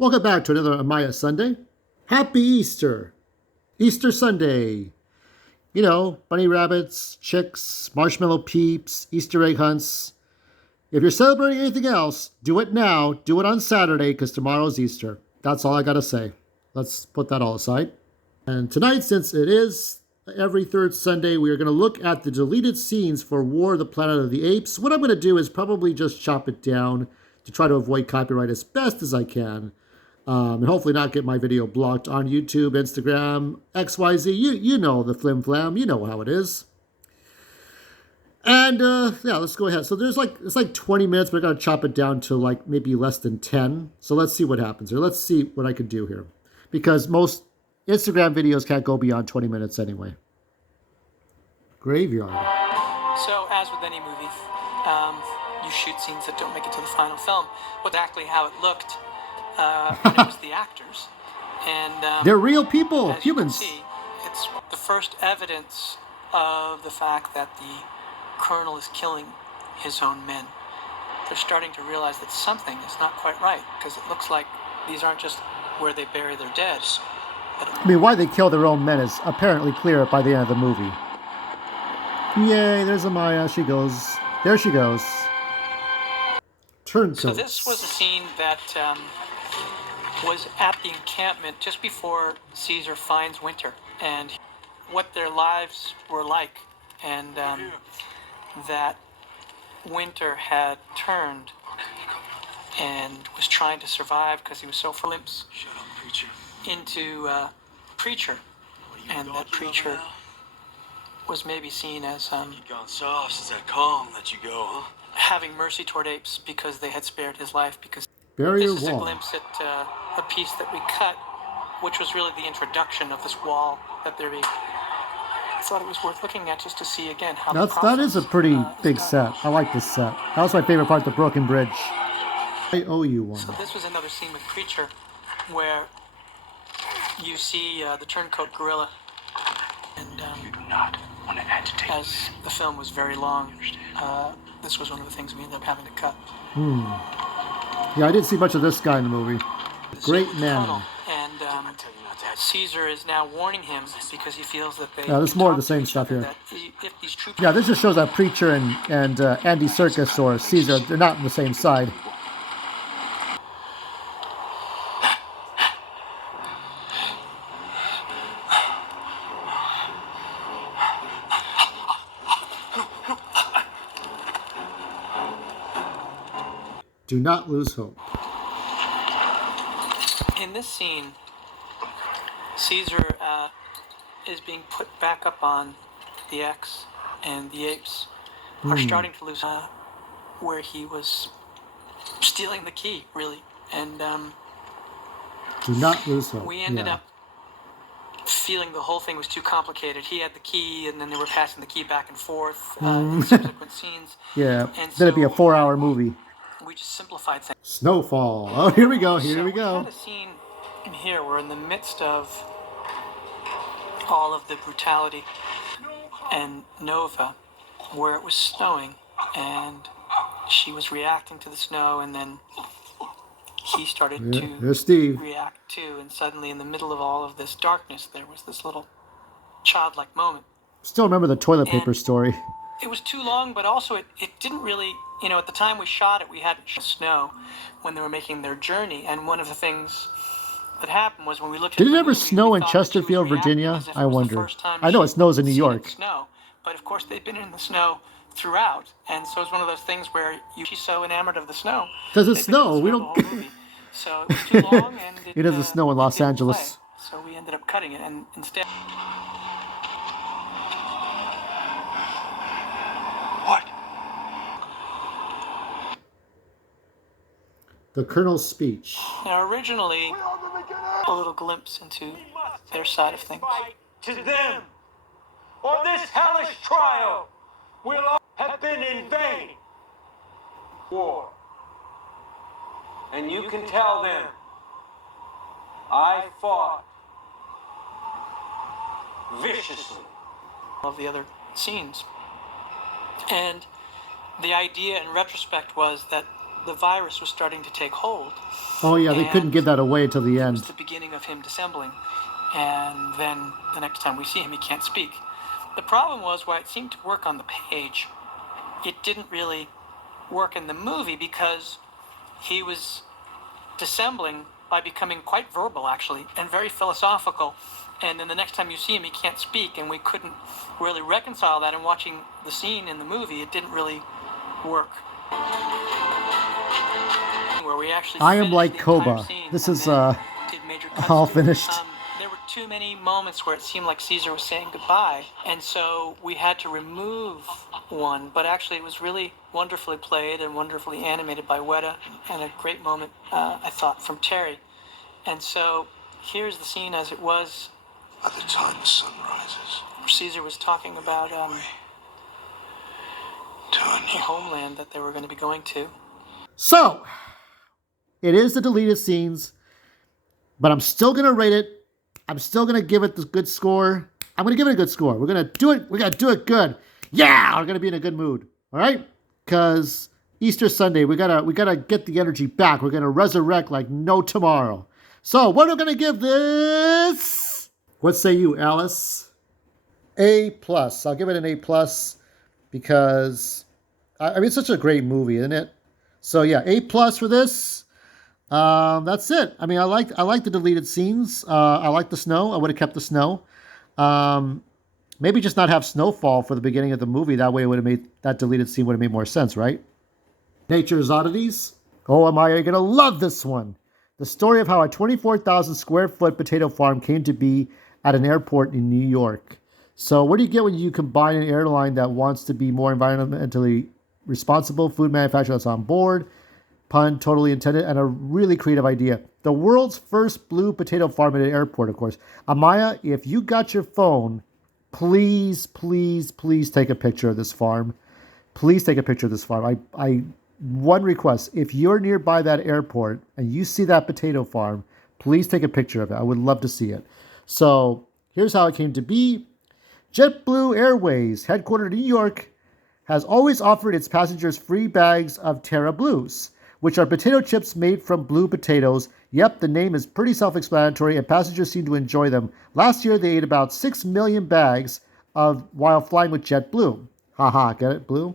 Welcome back to another Amiah Sunday. Happy Easter! Easter Sunday! You know, bunny rabbits, chicks, marshmallow peeps, Easter egg hunts. If you're celebrating anything else, do it now. Do it on Saturday because tomorrow's Easter. That's all I gotta say. Let's put that all aside. And tonight, since it is every third Sunday, we are going to look at the deleted scenes for War of the Planet of the Apes. What I'm going to do is probably just chop it down to try to avoid copyright as best as I can. And hopefully not get my video blocked on YouTube, Instagram, XYZ. You know the flim flam. You know how it is. And yeah, let's go ahead. So it's like 20 minutes, but I got to chop it down to like maybe less than 10. So let's see what happens here. Let's see what I can do here. Because most Instagram videos can't go beyond 20 minutes anyway. Graveyard. So as with any movie, you shoot scenes that don't make it to the final film. Exactly how it looked when it was the actors. And they're real people, as humans. You can see, it's the first evidence of the fact that the colonel is killing his own men. They're starting to realize that something is not quite right, because it looks like these aren't just where they bury their dead. I mean, why they kill their own men is apparently clear by the end of the movie. Yay, there's Amiah. She goes. There she goes. Turncoats. So this was a scene that was at the encampment just before Caesar finds Winter and what their lives were like, and that Winter had turned and was trying to survive because he was so glimpse into Preacher, and that Preacher was maybe seen as having mercy toward apes because they had spared his life. Because Barrier this is wall. a glimpse at a piece that we cut, which was really the introduction of this wall that they're being. I thought it was worth looking at just to see again how that is a pretty big set. I like this set. That was my favorite part, the broken bridge. I owe you one. So this was another scene with Preacher where you see the turncoat gorilla, and you do not want to agitate. As the film was very long, this was one of the things we ended up having to cut. Yeah, I didn't see much of this guy in the movie. Great man. And Caesar is now warning him because he feels that they. Yeah, there's more of the same stuff here. Yeah, this just shows that Preacher and Andy Serkis or Caesar, they're not on the same side. Do not lose hope. In this scene, Caesar is being put back up on the X, and the apes are starting to lose where he was stealing the key, really. And do not lose hope. We ended up feeling the whole thing was too complicated. He had the key, and then they were passing the key back and forth in subsequent scenes. Yeah, and then it'd be a 4-hour movie. We just simplified things. Snowfall. Oh, here we go. Here we go. We had a scene in here. We're in the midst of all of the brutality and Nova, where it was snowing, and she was reacting to the snow, and then he started to react too. And suddenly, in the middle of all of this darkness, there was this little childlike moment. Still remember the toilet paper story. It was too long, but also it didn't really, at the time we shot it, we hadn't snow when they were making their journey. And one of the things that happened was when we looked at Did it ever snow in Chesterfield, Virginia? I wonder. I know it snows in New York. Snow, but of course they've been in the snow throughout, and so it's one of those things where she's so enamored of the snow. Does it snow? We don't. So it was too long, and it doesn't snow in Los Angeles. So we ended up cutting it, and instead. The Colonel's speech. Now, originally, a little glimpse into their side of things. To them, or this hellish trial will all have been in vain. War. And you can tell them, I fought viciously. Of the other scenes. And the idea in retrospect was that the virus was starting to take hold. Oh yeah, they couldn't give that away until the It end. was the beginning of him dissembling, and then the next time we see him, he can't speak. The problem was, while it seemed to work on the page, it didn't really work in the movie because he was dissembling by becoming quite verbal, actually, and very philosophical. And then the next time you see him, he can't speak, and we couldn't really reconcile that. And watching the scene in the movie, it didn't really work. Where we actually I am finished like the entire Koba. scene This and is then did major cuts all to it. finished. There were too many moments where it seemed like Caesar was saying goodbye, and so we had to remove one. But actually, it was really wonderfully played and wonderfully animated by Weta, and a great moment, I thought, from Terry. And so here's the scene as it was. By the time the sun rises, Where Caesar was talking about to a the new homeland that they were going to be going to. So, it is the deleted scenes, but I'm still going to rate it. I'm still going to give it the good score. I'm going to give it a good score. We're going to do it. We got to do it good. Yeah, we're going to be in a good mood. All right? Because Easter Sunday, we gotta get the energy back. We're going to resurrect like no tomorrow. So, what are we going to give this? What say you, Alice? A+. I'll give it an A+, because I mean, it's such a great movie, isn't it? So yeah, A+ for this. That's it. I mean, I like the deleted scenes. I like the snow. I would have kept the snow. Maybe just not have snowfall for the beginning of the movie. That way, it would have made that deleted scene would have made more sense, right? Nature's Oddities. Oh, Amiah, you're gonna love this one. The story of how a 24,000 square foot potato farm came to be at an airport in New York. So, what do you get when you combine an airline that wants to be more environmentally responsible, food manufacturer that's on board, pun totally intended, and a really creative idea? The world's first blue potato farm at an airport, of course. Amiah, if you got your phone, please, please, please take a picture of this farm. Please take a picture of this farm. I one request, if you're nearby that airport and you see that potato farm, please take a picture of it. I would love to see it. So here's how it came to be. JetBlue Airways, headquartered in New York, has always offered its passengers free bags of Terra Blues, which are potato chips made from blue potatoes. Yep, the name is pretty self-explanatory, and passengers seem to enjoy them. Last year, they ate about 6 million bags while flying with JetBlue. Haha, get it, blue?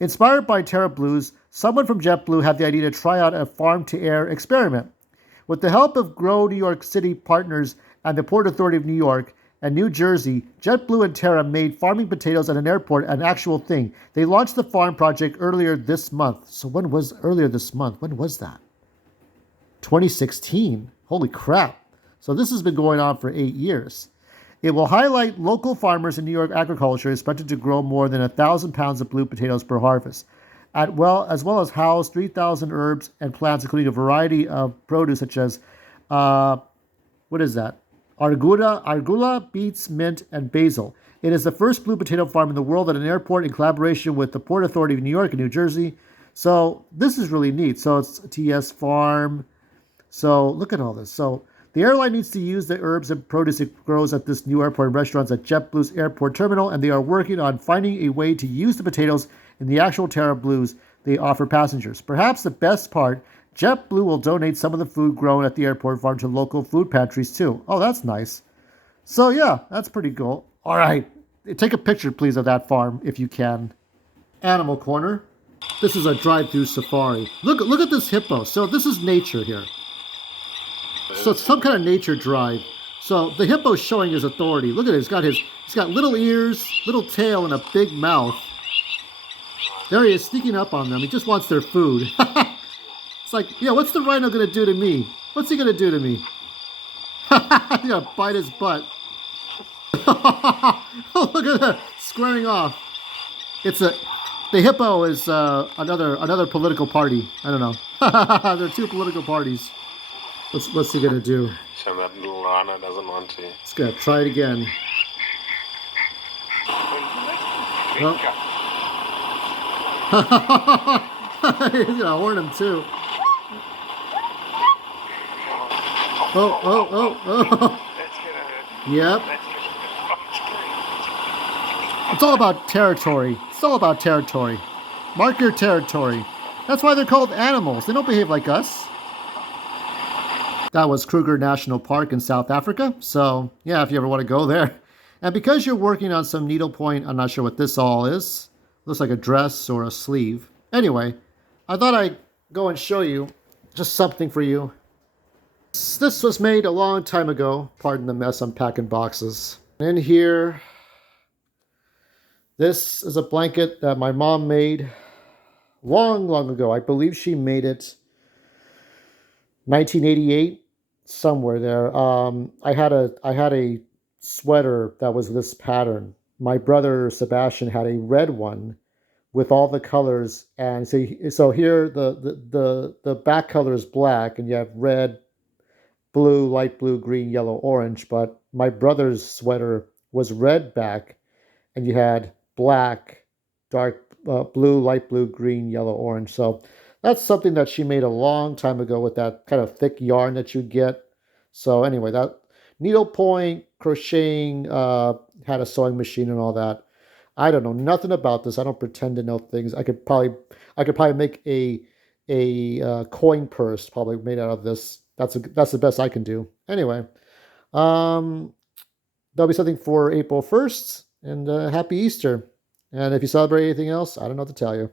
Inspired by Terra Blues, someone from JetBlue had the idea to try out a farm-to-air experiment. With the help of Grow New York City partners and the Port Authority of New York and New Jersey, JetBlue and Terra made farming potatoes at an airport an actual thing. They launched the farm project earlier this month. So when was earlier this month? When was that? 2016. Holy crap. So this has been going on for 8 years. It will highlight local farmers in New York agriculture expected to grow more than 1,000 pounds of blue potatoes per harvest, as well as house 3,000 herbs and plants, including a variety of produce such as, what is that? Arugula, beets, mint, and basil. It is the first blue potato farm in the world at an airport in collaboration with the Port Authority of New York and New Jersey. So this is really neat. So it's TS Farm. So look at all this. So the airline needs to use the herbs and produce it grows at this new airport and restaurants at JetBlue's airport terminal, and they are working on finding a way to use the potatoes in the actual Terra Blues they offer passengers. Perhaps the best part, JetBlue will donate some of the food grown at the airport farm to local food pantries too. Oh, that's nice. So yeah, that's pretty cool. All right, take a picture, please, of that farm if you can. Animal Corner. This is a drive-through safari. Look at this hippo. So this is nature here. So it's some kind of nature drive. So the hippo's showing his authority. Look at it. He's got little ears, little tail, and a big mouth. There he is, sneaking up on them. He just wants their food. It's like, yeah, what's the rhino gonna do to me? What's he gonna do to me? He's gonna bite his butt. Oh, look at that, squaring off. The hippo is another political party. I don't know. There are two political parties. What's he gonna do? So that little rhino doesn't want to. He's gonna try it again. Oh. He's gonna horn him too. Oh. Yep. It's all about territory. Mark your territory. That's why they're called animals. They don't behave like us. That was Kruger National Park in South Africa. So, yeah, if you ever want to go there. And because you're working on some needlepoint, I'm not sure what this all is. Looks like a dress or a sleeve. Anyway, I thought I'd go and show you just something for you. This was made a long time ago. Pardon the mess, I'm packing boxes. In here, this is a blanket that my mom made long ago. I believe she made it 1988, somewhere there. I had a sweater that was this pattern. My brother Sebastian had a red one with all the colors, and so here the back color is black, and you have red, blue, light blue, green, yellow, orange. But my brother's sweater was red back, and you had black, dark blue, light blue, green, yellow, orange. So that's something that she made a long time ago with that kind of thick yarn that you get. So anyway, that needlepoint, crocheting, had a sewing machine and all that. I don't know nothing about this. I don't pretend to know things. I could probably make a coin purse probably made out of this. That's the best I can do. Anyway, there'll be something for April 1st, and happy Easter. And if you celebrate anything else, I don't know what to tell you.